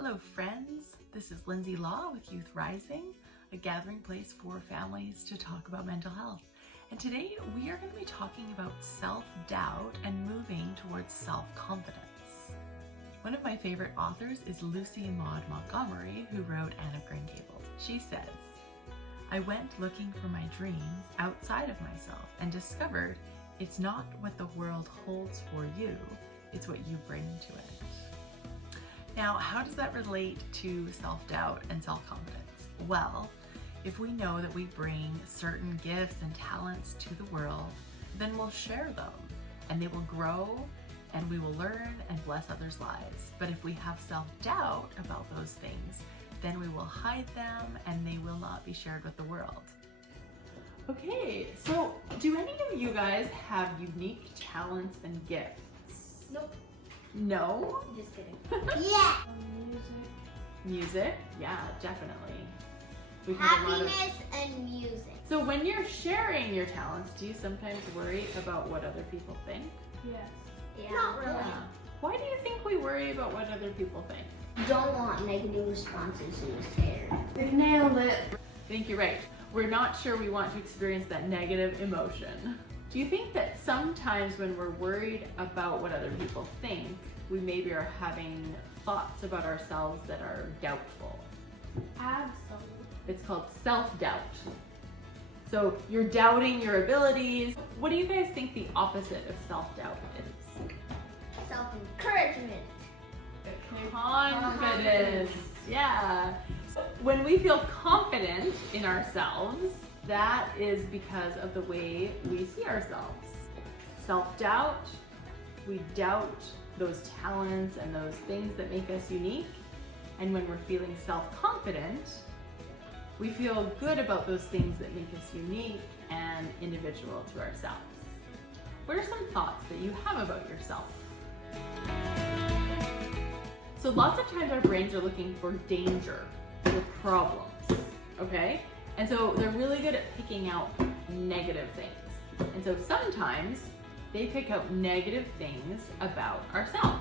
Hello friends, this is Lindsay Law with Youth Rising, a gathering place for families to talk about mental health. And today we are going to be talking about self-doubt and moving towards self-confidence. One of my favorite authors is Lucy Maud Montgomery, who wrote Anne of Green Gables. She says, "I went looking for my dreams outside of myself and discovered it's not what the world holds for you, it's what you bring to it." Now, how does that relate to self-doubt and self-confidence? Well, if we know that we bring certain gifts and talents to the world, then we'll share them and they will grow and we will learn and bless others' lives. But if we have self-doubt about those things, then we will hide them and they will not be shared with the world. Okay, so do any of you guys have unique talents and gifts? Nope. No? Just kidding. Yeah. Music? Yeah, definitely. We can Happiness and music. So when you're sharing your talents, do you sometimes worry about what other people think? Yes. Yeah. Not really. Yeah. Why do you think we worry about what other people think? You don't want negative responses and you're scared. They nailed it. I think you're right. We're not sure we want to experience that negative emotion. Do you think that sometimes when we're worried about what other people think, we maybe are having thoughts about ourselves that are doubtful? Absolutely. It's called self-doubt. So you're doubting your abilities. What do you guys think the opposite of self-doubt is? Self-encouragement. Confidence. Yeah. So when we feel confident in ourselves, that is because of the way we see ourselves. Self-doubt, we doubt those talents and those things that make us unique. And when we're feeling self-confident, we feel good about those things that make us unique and individual to ourselves. What are some thoughts that you have about yourself? So lots of times our brains are looking for danger or problems, okay? And so they're really good at picking out negative things. And so sometimes they pick out negative things about ourselves.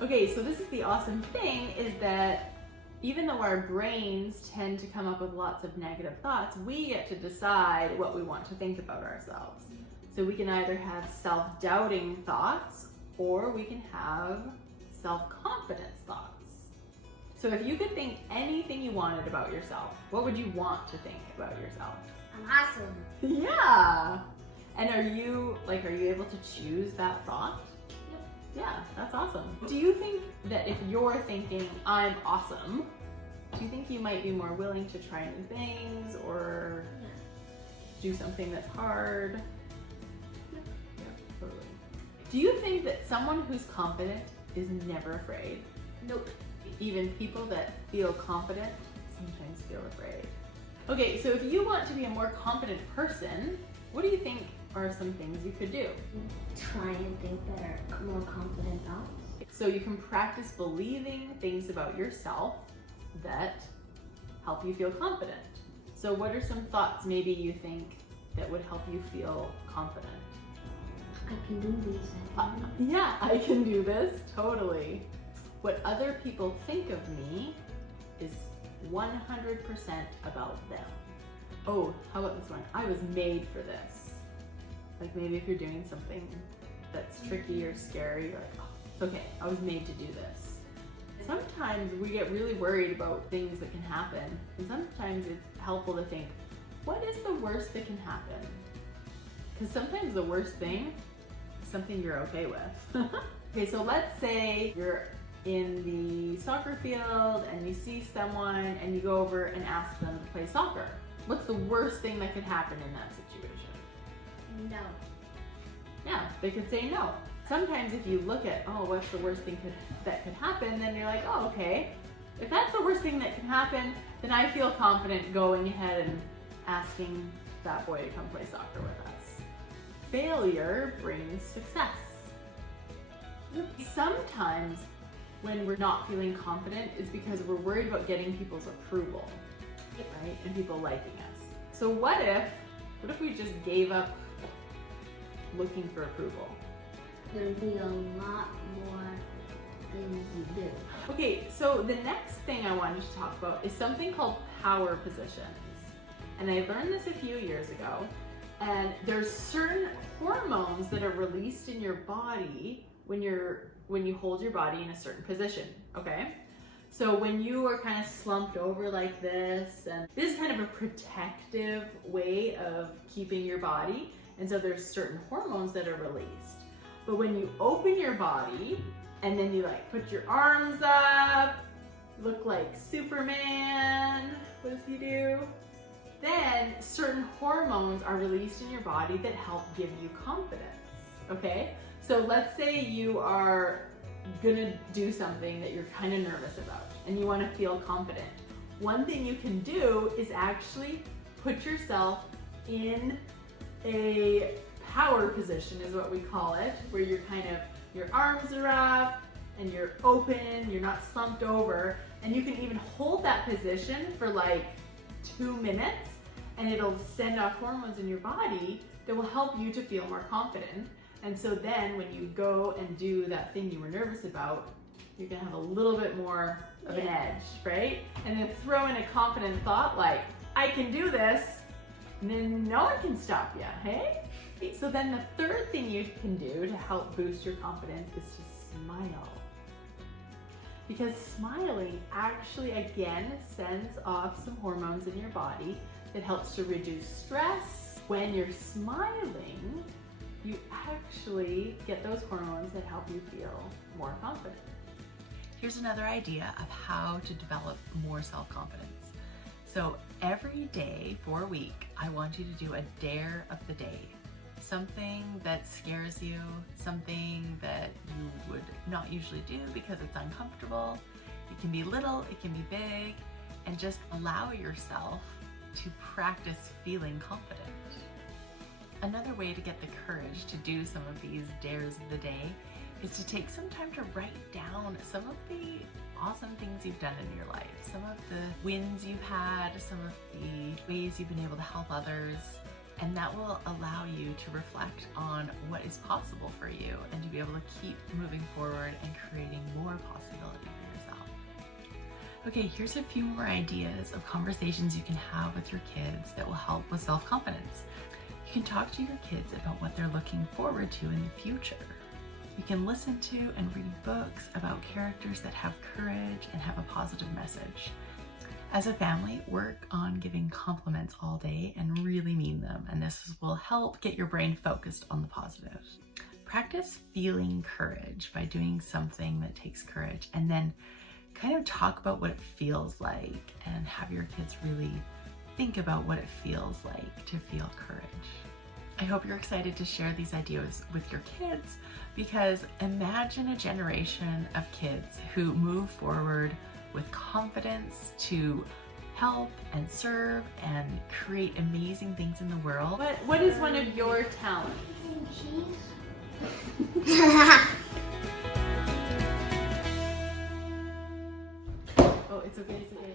Okay, so this is the awesome thing, is that even though our brains tend to come up with lots of negative thoughts, we get to decide what we want to think about ourselves. So we can either have self-doubting thoughts or we can have self-confidence thoughts. So if you could think anything you wanted about yourself, what would you want to think about yourself? I'm awesome. Yeah. And are you able to choose that thought? Yep. Yeah, that's awesome. Do you think that if you're thinking, I'm awesome, do you think you might be more willing to try new things or do something that's hard? Yep. Yeah, totally. Do you think that someone who's confident is never afraid? Nope. Even people that feel confident sometimes feel afraid. Okay, so if you want to be a more confident person, what do you think are some things you could do? Try and think better, more confident thoughts. So you can practice believing things about yourself that help you feel confident. So what are some thoughts maybe you think that would help you feel confident? I can do these. Yeah, I can do this, totally. What other people think of me is 100% about them. Oh, how about this one? I was made for this. Like maybe if you're doing something that's tricky or scary, you're like, oh, it's okay, I was made to do this. Sometimes we get really worried about things that can happen, and sometimes it's helpful to think, what is the worst that can happen? Because sometimes the worst thing is something you're okay with. Okay, so let's say you're in the soccer field and you see someone and you go over and ask them to play soccer. What's the worst thing that could happen in that situation? No. Yeah, they could say no. Sometimes if you look at, oh, what's the worst thing that could happen, then you're like, oh, okay. If that's the worst thing that can happen, then I feel confident going ahead and asking that boy to come play soccer with us. Failure brings success. Sometimes when we're not feeling confident, it's because we're worried about getting people's approval, right? And people liking us. So what if we just gave up looking for approval? There'd be a lot more things you do. Okay, So the next thing I wanted to talk about is something called power positions. And I learned this a few years ago. And there's certain hormones that are released in your body when you hold your body in a certain position, okay? So when you are kind of slumped over like this, and this is kind of a protective way of keeping your body, and so there's certain hormones that are released. But when you open your body, and then you like put your arms up, look like Superman, what does he do? Then certain hormones are released in your body that help give you confidence, okay? So let's say you are gonna do something that you're kind of nervous about and you wanna feel confident. One thing you can do is actually put yourself in a power position is what we call it, where you're your arms are up and you're open, you're not slumped over, and you can even hold that position for like 2 minutes and it'll send off hormones in your body that will help you to feel more confident. And so then when you go and do that thing you were nervous about, you're gonna have a little bit more of an edge, right? And then throw in a confident thought like, I can do this, and then no one can stop you, hey? So then the third thing you can do to help boost your confidence is to smile. Because smiling actually, again, sends off some hormones in your body that helps to reduce stress. When you're smiling, you actually get those hormones that help you feel more confident. Here's another idea of how to develop more self-confidence. So every day for a week, I want you to do a dare of the day. Something that scares you, something that you would not usually do because it's uncomfortable. It can be little, it can be big, and just allow yourself to practice feeling confident. Another way to get the courage to do some of these dares of the day is to take some time to write down some of the awesome things you've done in your life, some of the wins you've had, some of the ways you've been able to help others, and that will allow you to reflect on what is possible for you and to be able to keep moving forward and creating more possibility for yourself. Okay, here's a few more ideas of conversations you can have with your kids that will help with self-confidence. You can talk to your kids about what they're looking forward to in the future. You can listen to and read books about characters that have courage and have a positive message. As a family, work on giving compliments all day and really mean them, and this will help get your brain focused on the positive. Practice feeling courage by doing something that takes courage, and then kind of talk about what it feels like and have your kids really think about what it feels like to feel courage. I hope you're excited to share these ideas with your kids, because imagine a generation of kids who move forward with confidence to help and serve and create amazing things in the world. What is one of your talents? Cheese. Oh, it's okay, it's okay.